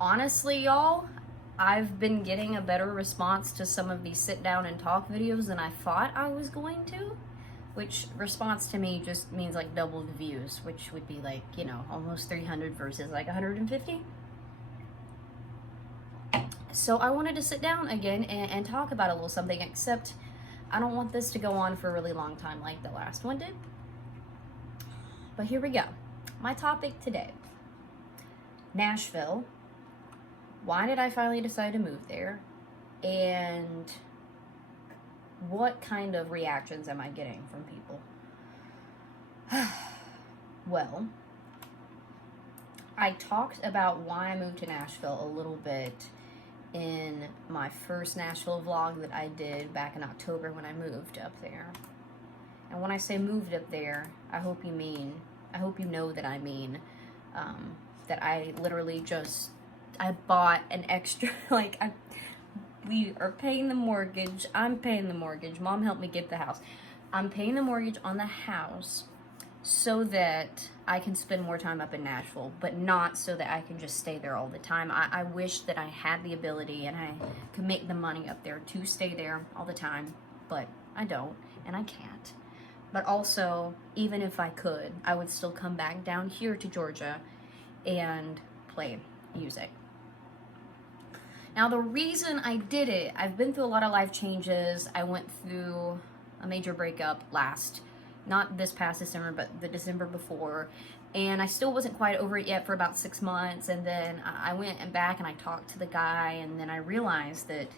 Honestly, y'all, I've been getting a better response to some of these sit down and talk videos than I thought I was going to. Which response to me just means like double the views, which would be like, almost 300 versus like 150. So I wanted to sit down again and talk about a little something, except I don't want this to go on for a really long time like the last one did. But here we go. My topic today, Nashville. Why did I finally decide to move there? And what kind of reactions am I getting from people? Well, I talked about why I moved to Nashville a little bit in my first Nashville vlog that I did back in October when I moved up there. And when I say moved up there, I hope you know that I mean that I literally I bought an extra, we are paying the mortgage, I'm paying the mortgage, Mom helped me get the house. I'm paying the mortgage on the house so that I can spend more time up in Nashville, but not so that I can just stay there all the time. I wish that I had the ability and I could make the money up there to stay there all the time, but I don't, and I can't. But also, even if I could, I would still come back down here to Georgia and play music. Now, the reason I did it, I've been through a lot of life changes. I went through a major breakup not this past December, but the December before. And I still wasn't quite over it yet for about 6 months. And then I went back and I talked to the guy. And then I realized that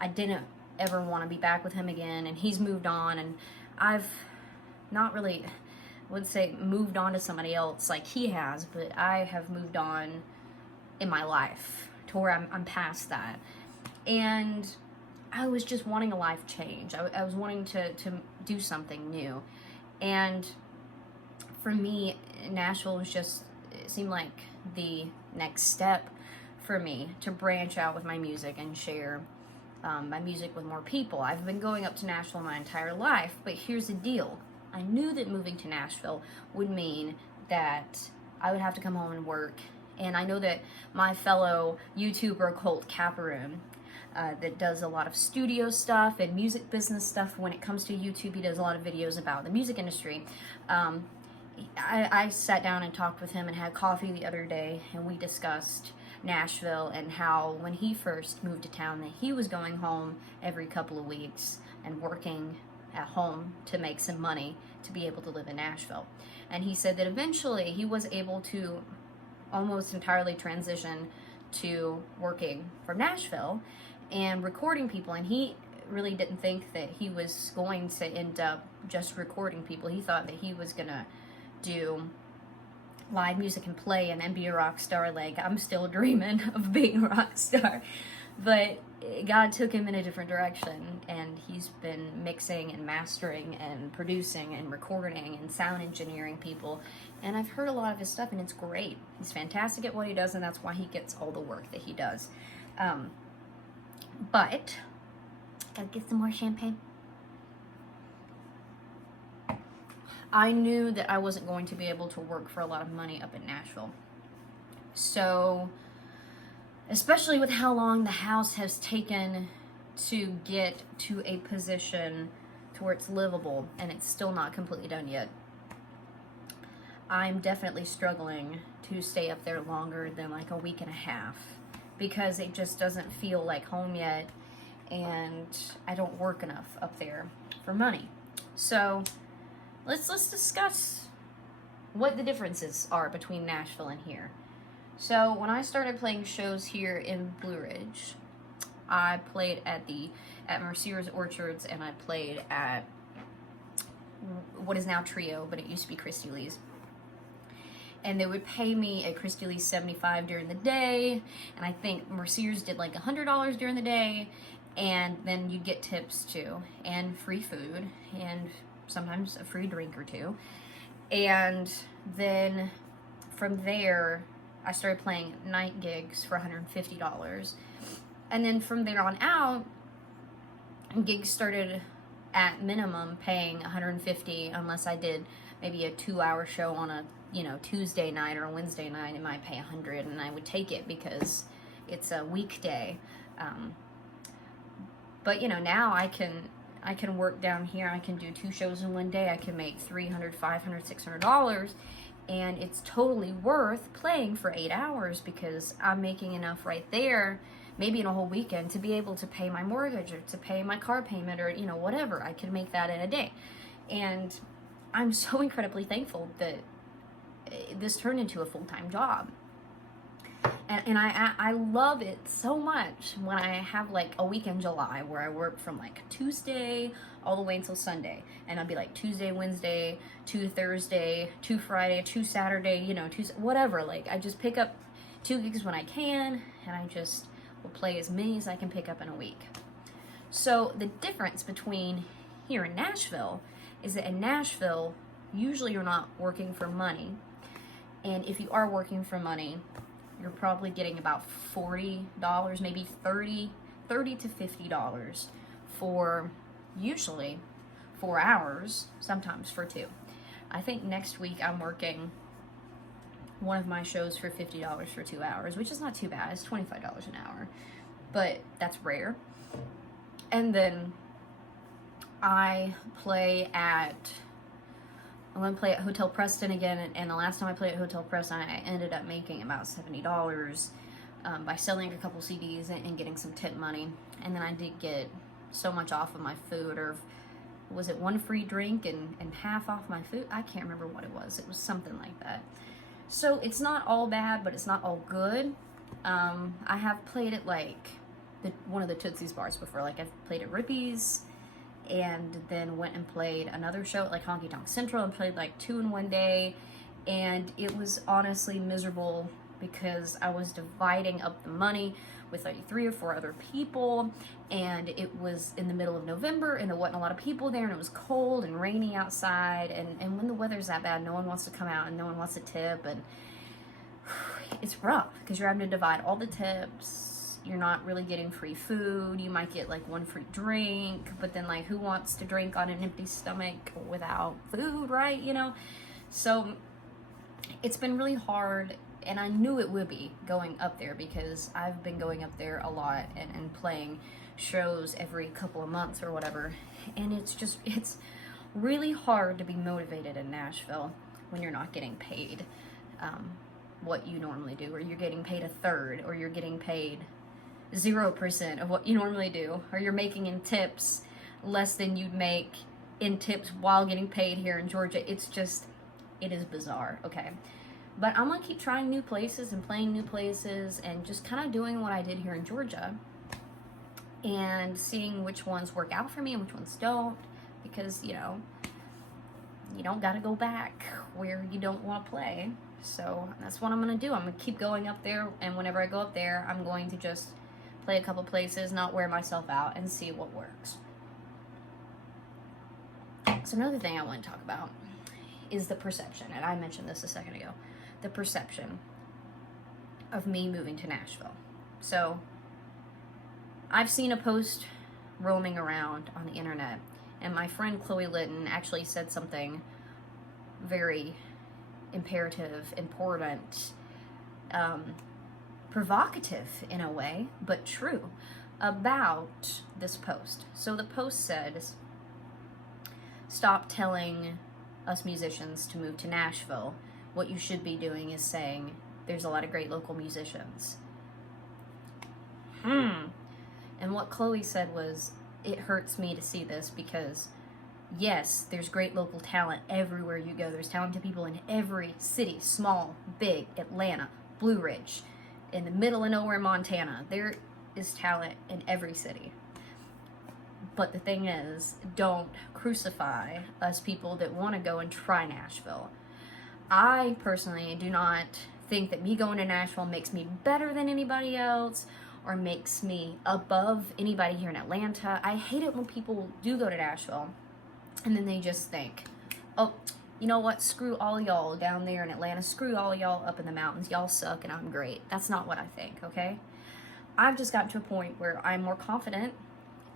I didn't ever want to be back with him again. And he's moved on. And I've not really, would say, moved on to somebody else like he has. But I have moved on in my life to where I'm past that. And I was just wanting a life change. I was wanting to do something new. And for me, Nashville was it seemed like the next step for me to branch out with my music and share my music with more people. I've been going up to Nashville my entire life, but here's the deal. I knew that moving to Nashville would mean that I would have to come home and work. And I know that my fellow YouTuber, Colt Caparoon, that does a lot of studio stuff and music business stuff when it comes to YouTube. He does a lot of videos about the music industry. I sat down and talked with him and had coffee the other day, and we discussed Nashville and how when he first moved to town that he was going home every couple of weeks and working at home to make some money to be able to live in Nashville. And he said that eventually he was able to almost entirely transition to working from Nashville and recording people, and he really didn't think that he was going to end up just recording people. He thought that he was gonna do live music and play and then be a rock star. Like, I'm still dreaming of being a rock star, but God took him in a different direction, and he's been mixing and mastering and producing and recording and sound engineering people, and I've heard a lot of his stuff, and it's great. He's fantastic at what he does, and that's why he gets all the work that he does. But gotta get some more champagne. I knew that I wasn't going to be able to work for a lot of money up in Nashville. So, especially with how long the house has taken to get to a position to where it's livable, and it's still not completely done yet, I'm definitely struggling to stay up there longer than like a week and a half, because it just doesn't feel like home yet, and I don't work enough up there for money. So let's discuss what the differences are between Nashville and here. So when I started playing shows here in Blue Ridge, I played at Mercier's Orchards, and I played at what is now Trio, but it used to be Christy Lee's. And they would pay me at Christy Lee's $75 during the day, and I think Mercier's did like $100 during the day, and then you get tips too, and free food, and sometimes a free drink or two. And then from there, I started playing night gigs for $150. And then from there on out, gigs started at minimum paying $150 unless I did maybe a 2-hour show on a, you know, Tuesday night or a Wednesday night, it might pay $100, and I would take it because it's a weekday. But you know, now I can work down here. I can do 2 shows in one day. I can make $300, $500, $600, and it's totally worth playing for 8 hours because I'm making enough right there, maybe in a whole weekend, to be able to pay my mortgage or to pay my car payment, or, you know, whatever. I can make that in a day. And I'm so incredibly thankful that this turned into a full-time job. And I love it so much when I have like a week in July where I work from like Tuesday all the way until Sunday. And I'll be like Tuesday, Wednesday, to Thursday, to Friday, to Saturday, you know, whatever. Like, I just pick up 2 gigs when I can, and I just will play as many as I can pick up in a week. So the difference between here in Nashville is that in Nashville, usually you're not working for money. And if you are working for money, you're probably getting about $40, maybe $30 to $50 for usually 4 hours, sometimes for 2. I think next week I'm working one of my shows for $50 for 2 hours, which is not too bad. It's $25 an hour, but that's rare. And then I'm going to play at Hotel Preston again, and the last time I played at Hotel Preston, I ended up making about $70 by selling a couple CDs and getting some tip money. And then I did get so much off of my food, or was it 1 free drink and half off my food? I can't remember what it was. It was something like that. So it's not all bad, but it's not all good. I have played at like one of the Tootsie's bars before. Like, I've played at Rippy's, and then went and played another show at like Honky Tonk Central and played like 2 in one day, and it was honestly miserable because I was dividing up the money with like 3 or 4 other people, and it was in the middle of November, and there wasn't a lot of people there, and it was cold and rainy outside, and when the weather's that bad, no one wants to come out and no one wants to tip, and it's rough because you're having to divide all the tips. You're not really getting free food. You might get like 1 free drink, but then like, who wants to drink on an empty stomach without food, right? You know? So it's been really hard, and I knew it would be going up there because I've been going up there a lot and playing shows every couple of months or whatever. And it's really hard to be motivated in Nashville when you're not getting paid what you normally do, or you're getting paid a third, or you're getting paid 0% of what you normally do, or you're making in tips less than you'd make in tips while getting paid here in Georgia. It is bizarre, okay? But I'm gonna keep trying new places and playing new places and just kind of doing what I did here in Georgia and seeing which ones work out for me and which ones don't, because, you know, you don't gotta go back where you don't want to play. So that's what I'm gonna do. I'm gonna keep going up there, and whenever I go up there, I'm going to just play a couple places, not wear myself out, and see what works. So another thing I want to talk about is the perception, and I mentioned this a second ago, the perception of me moving to Nashville. So I've seen a post roaming around on the internet, and my friend Chloe Litton actually said something very imperative, important, provocative in a way, but true, about this post. So the post says, stop telling us musicians to move to Nashville. What you should be doing is saying, there's a lot of great local musicians. And what Chloe said was, it hurts me to see this because, yes, there's great local talent everywhere you go. There's talented people in every city, small, big, Atlanta, Blue Ridge, in the middle of nowhere, Montana. There is talent in every city. But the thing is, don't crucify us people that want to go and try Nashville. I personally do not think that me going to Nashville makes me better than anybody else or makes me above anybody here in Atlanta. I hate it when people do go to Nashville and then they just think, oh, you know what, screw all y'all down there in Atlanta, screw all y'all up in the mountains, y'all suck and I'm great. That's not what I think, okay? I've just gotten to a point where I'm more confident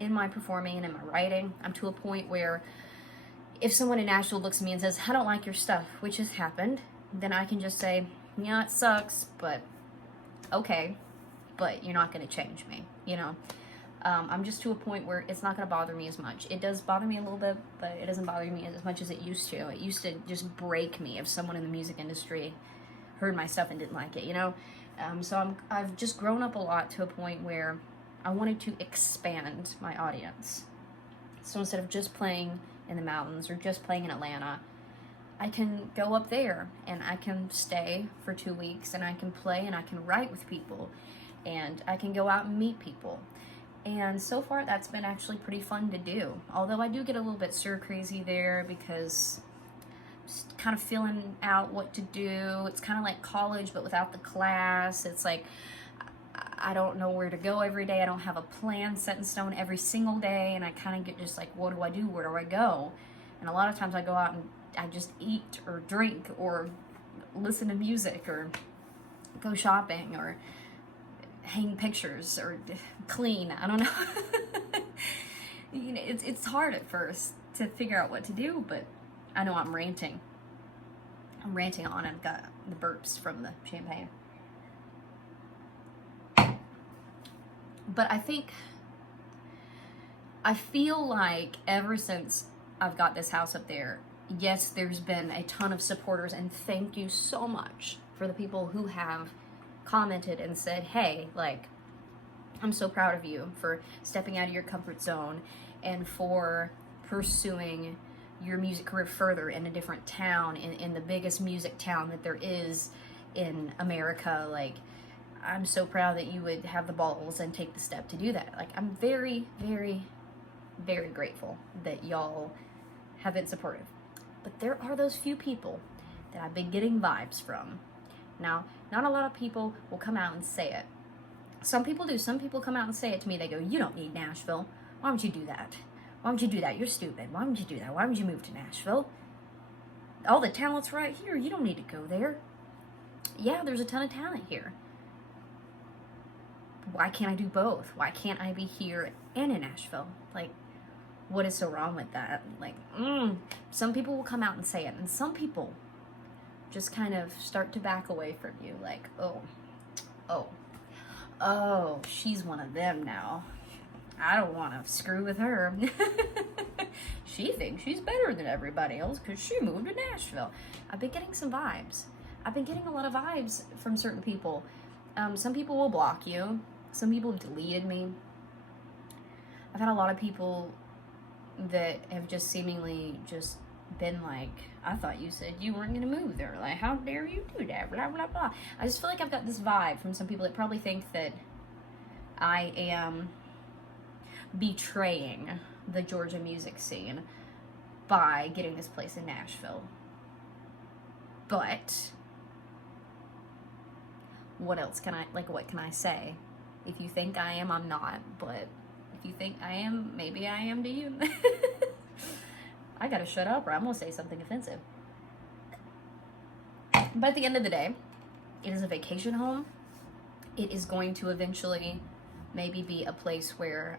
in my performing and in my writing. I'm to a point where if someone in Nashville looks at me and says, I don't like your stuff, which has happened, then I can just say, yeah, it sucks, but okay, but you're not going to change me, you know? I'm just to a point where it's not going to bother me as much. It does bother me a little bit, but it doesn't bother me as much as it used to. It used to just break me if someone in the music industry heard my stuff and didn't like it, you know? So I've just grown up a lot to a point where I wanted to expand my audience. So instead of just playing in the mountains or just playing in Atlanta, I can go up there and I can stay for 2 weeks and I can play and I can write with people and I can go out and meet people. And so far that's been actually pretty fun to do. Although I do get a little bit stir crazy there because I'm just kind of feeling out what to do. It's kind of like college but without the class. It's like I don't know where to go every day. I don't have a plan set in stone every single day, and I kind of get just like, what do I do? Where do I go? And a lot of times I go out and I just eat or drink or listen to music or go shopping or hang pictures or clean. I don't know. You know, it's hard at first to figure out what to do, but I know I'm ranting. I'm ranting on. I've got the burps from the champagne. But I feel like ever since I've got this house up there, yes, there's been a ton of supporters, and thank you so much for the people who have commented and said, hey, like, I'm so proud of you for stepping out of your comfort zone and for pursuing your music career further in a different town, in the biggest music town that there is in America. Like, I'm so proud that you would have the balls and take the step to do that. Like, I'm very, very, very grateful that y'all have been supportive. But there are those few people that I've been getting vibes from. Now, not a lot of people will come out and say it. Some people do. Some people come out and say it to me. They go, you don't need Nashville. Why would you do that? Why would you do that? You're stupid. Why would you do that? Why would you move to Nashville? All the talent's right here. You don't need to go there. Yeah, there's a ton of talent here. Why can't I do both? Why can't I be here and in Nashville? Like, what is so wrong with that? Like, some people will come out and say it, and some people just kind of start to back away from you. Like, oh, she's one of them now. I don't want to screw with her. She thinks she's better than everybody else because she moved to Nashville. I've been getting some vibes. I've been getting a lot of vibes from certain people. Some people will block you. Some people have deleted me. I've had a lot of people that have just seemingly just been like, I thought you said you weren't going to move there. Like, how dare you do that? Blah, blah, blah. I just feel like I've got this vibe from some people that probably think that I am betraying the Georgia music scene by getting this place in Nashville. But what else can what can I say? If you think I am, I'm not. But if you think I am, maybe I am to you. I gotta shut up or I'm gonna say something offensive. But at the end of the day, it is a vacation home. It is going to eventually maybe be a place where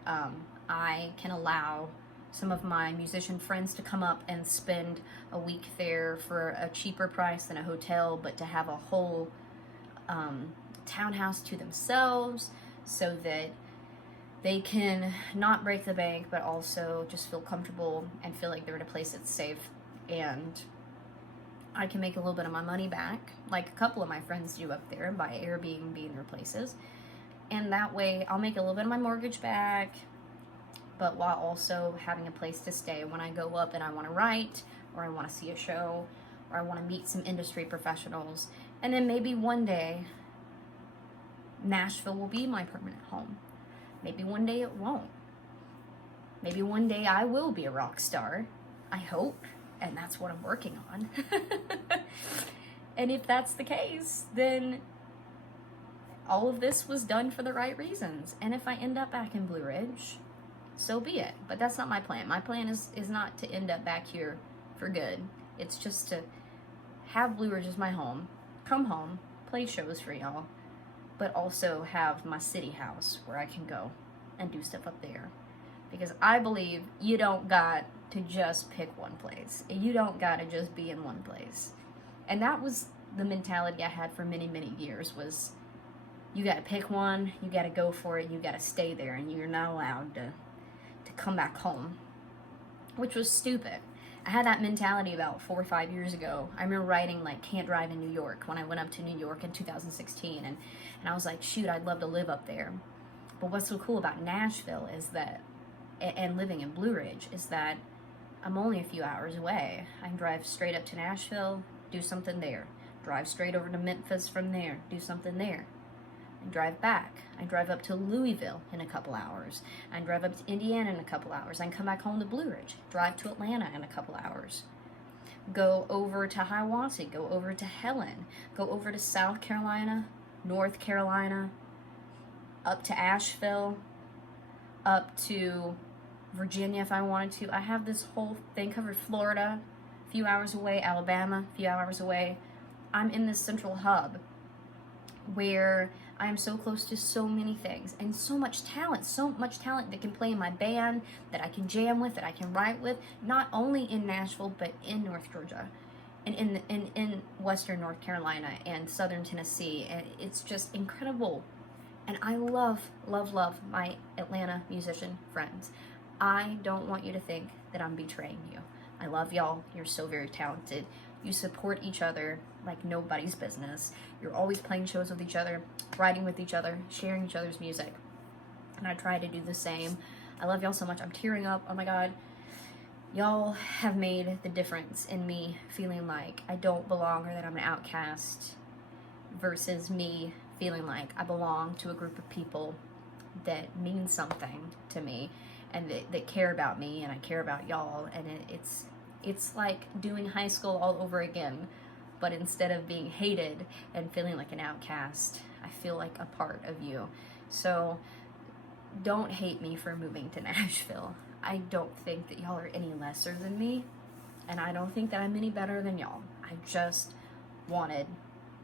I can allow some of my musician friends to come up and spend a week there for a cheaper price than a hotel, but to have a whole townhouse to themselves so that they can not break the bank, but also just feel comfortable and feel like they're in a place that's safe. And I can make a little bit of my money back, like a couple of my friends do up there by Airbnb in their places. And that way I'll make a little bit of my mortgage back, but while also having a place to stay when I go up and I want to write, or I want to see a show, or I want to meet some industry professionals. And then maybe one day Nashville will be my permanent home. Maybe one day it won't. Maybe one day I will be a rock star. I hope. And that's what I'm working on. And if that's the case, then all of this was done for the right reasons. And if I end up back in Blue Ridge, so be it. But that's not my plan. My plan is not to end up back here for good. It's just to have Blue Ridge as my home, come home, play shows for y'all, but also have my city house where I can go and do stuff up there. Because I believe you don't got to just pick one place. You don't gotta just be in one place. And that was the mentality I had for many, many years, was you gotta pick one, you gotta go for it, you gotta stay there, and you're not allowed to come back home, which was stupid. I had that mentality about 4 or 5 years ago. I remember writing like Can't Drive in New York when I went up to New York in 2016, and I was like, shoot, I'd love to live up there. But what's so cool about Nashville is that, and living in Blue Ridge, is that I'm only a few hours away. I can drive straight up to Nashville, do something there. Drive straight over to Memphis from there, do something there. And drive back. I drive up to Louisville in a couple hours. I drive up to Indiana in a couple hours. I can come back home to Blue Ridge. Drive to Atlanta in a couple hours. Go over to Hiawassee. Go over to Helen. Go over to South Carolina, North Carolina, up to Asheville, up to Virginia if I wanted to. I have this whole thing covered. Florida, a few hours away. Alabama, a few hours away. I'm in this central hub where I am so close to so many things and so much talent that can play in my band, that I can jam with, that I can write with, not only in Nashville, but in North Georgia and in Western North Carolina and Southern Tennessee. And it's just incredible. And I love, love, love my Atlanta musician friends. I don't want you to think that I'm betraying you. I love y'all. You're so very talented. You support each other like nobody's business. You're always playing shows with each other, writing with each other, sharing each other's music. And I try to do the same. I love y'all so much. I'm tearing up. Oh my God. Y'all have made the difference in me feeling like I don't belong or that I'm an outcast, versus me feeling like I belong to a group of people that mean something to me and that care about me, and I care about y'all. And it's like doing high school all over again, but instead of being hated and feeling like an outcast, I feel like a part of you. So don't hate me for moving to Nashville. I don't think that y'all are any lesser than me, and I don't think that I'm any better than y'all. I just wanted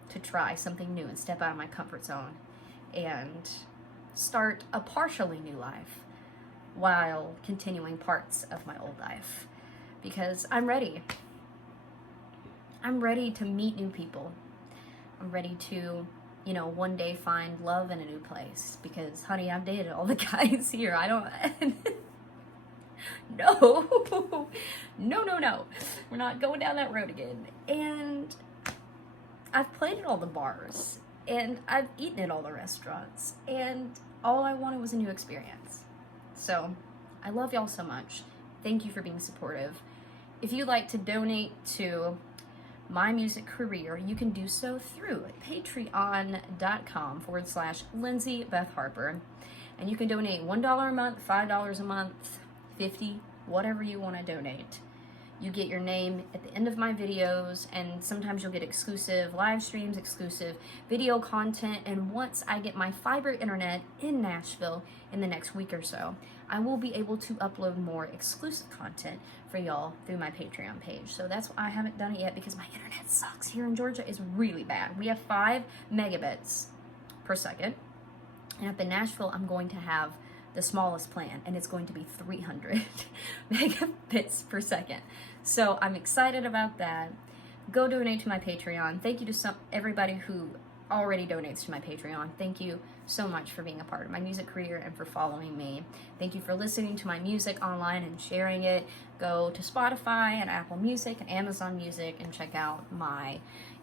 to try something new and step out of my comfort zone and start a partially new life while continuing parts of my old life, because I'm ready. I'm ready to meet new people. I'm ready to, one day find love in a new place, because honey, I've dated all the guys here. I don't no. We're not going down that road again. And I've played at all the bars, and I've eaten at all the restaurants, and all I wanted was a new experience. So I love y'all so much. Thank you for being supportive. If you'd like to donate to my music career, you can do so through patreon.com/Lindsay Beth Harper. And you can donate $1 a month, $5 a month, $50, whatever you want to donate. You get your name at the end of my videos, and sometimes you'll get exclusive live streams, exclusive video content. And once I get my fiber internet in Nashville in the next week or so, I will be able to upload more exclusive content for y'all through my Patreon page. So that's why I haven't done it yet, because my internet sucks here in Georgia. It's really bad. We have 5 megabits per second. And up in Nashville, I'm going to have the smallest plan, and it's going to be 300 megabits per second. So I'm excited about that. Go donate to my Patreon. Thank you to everybody who already donates to my Patreon. Thank you so much for being a part of my music career and for following me. Thank you for listening to my music online and sharing it. Go to Spotify and Apple Music and Amazon Music and check out my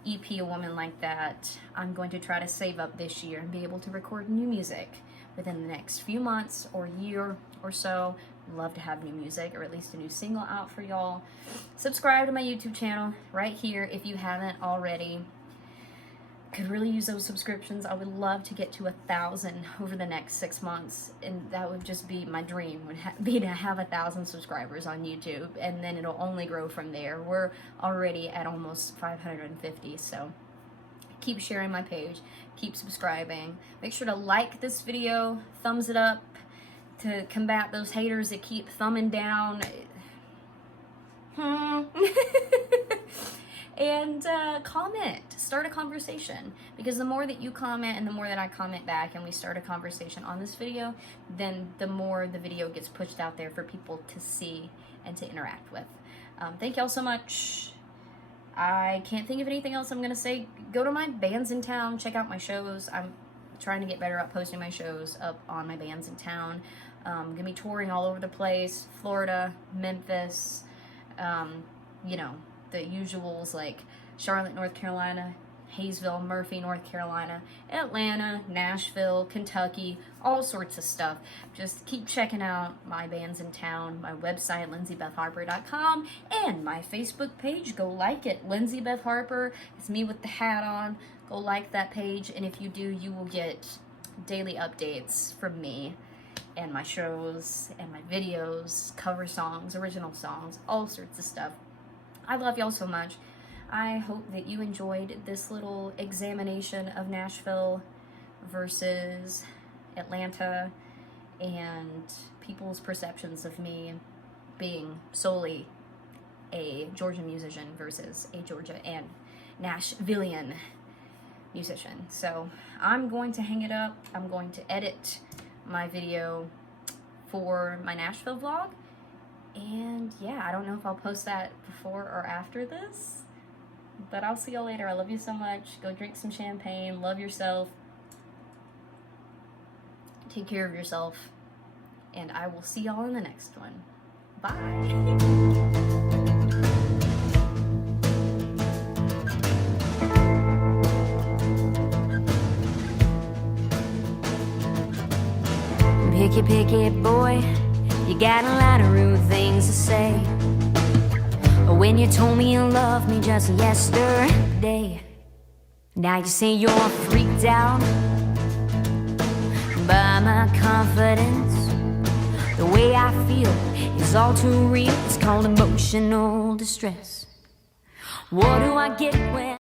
EP, A Woman Like That. I'm going to try to save up this year and be able to record new music within the next few months or year or so. Love to have new music, or at least a new single out for y'all. Subscribe to my YouTube channel right here if you haven't already. Could really use those subscriptions. I would love to get to 1,000 over the next 6 months, and that would just be my dream, would be to have 1,000 subscribers on YouTube, and then it'll only grow from there. We're already at almost 550, so keep sharing my page, keep subscribing. Make sure to like this video, thumbs it up to combat those haters that keep thumbing down. and comment, start a conversation, because the more that you comment and the more that I comment back and we start a conversation on this video, then the more the video gets pushed out there for people to see and to interact with. Thank y'all so much. I can't think of anything else I'm gonna say. Go to my bands in town, check out my shows. I'm trying to get better at posting my shows up on my bands in town. Gonna be touring all over the place, Florida, Memphis, you know, the usuals like Charlotte, North Carolina, Hayesville, Murphy, North Carolina, Atlanta, Nashville, Kentucky, all sorts of stuff. Just keep checking out my bands in town, my website, lindsaybethharper.com, and my Facebook page. Go like it, Lindsay Beth Harper. It's me with the hat on. Go like that page, and if you do, you will get daily updates from me and my shows and my videos, cover songs, original songs, all sorts of stuff. I love y'all so much. I hope that you enjoyed this little examination of Nashville versus Atlanta and people's perceptions of me being solely a Georgia musician versus a Georgia and Nashvilleian musician. So I'm going to hang it up. I'm going to edit my video for my Nashville vlog. And yeah, I don't know if I'll post that before or after this, but I'll see y'all later. I love you so much. Go drink some champagne. Love yourself. Take care of yourself. And I will see y'all in the next one. Bye. Picky boy, you got a lot of rude things to say. When you told me you loved me just yesterday, now you say you're freaked out by my confidence. The way I feel is all too real. It's called emotional distress. What do I get when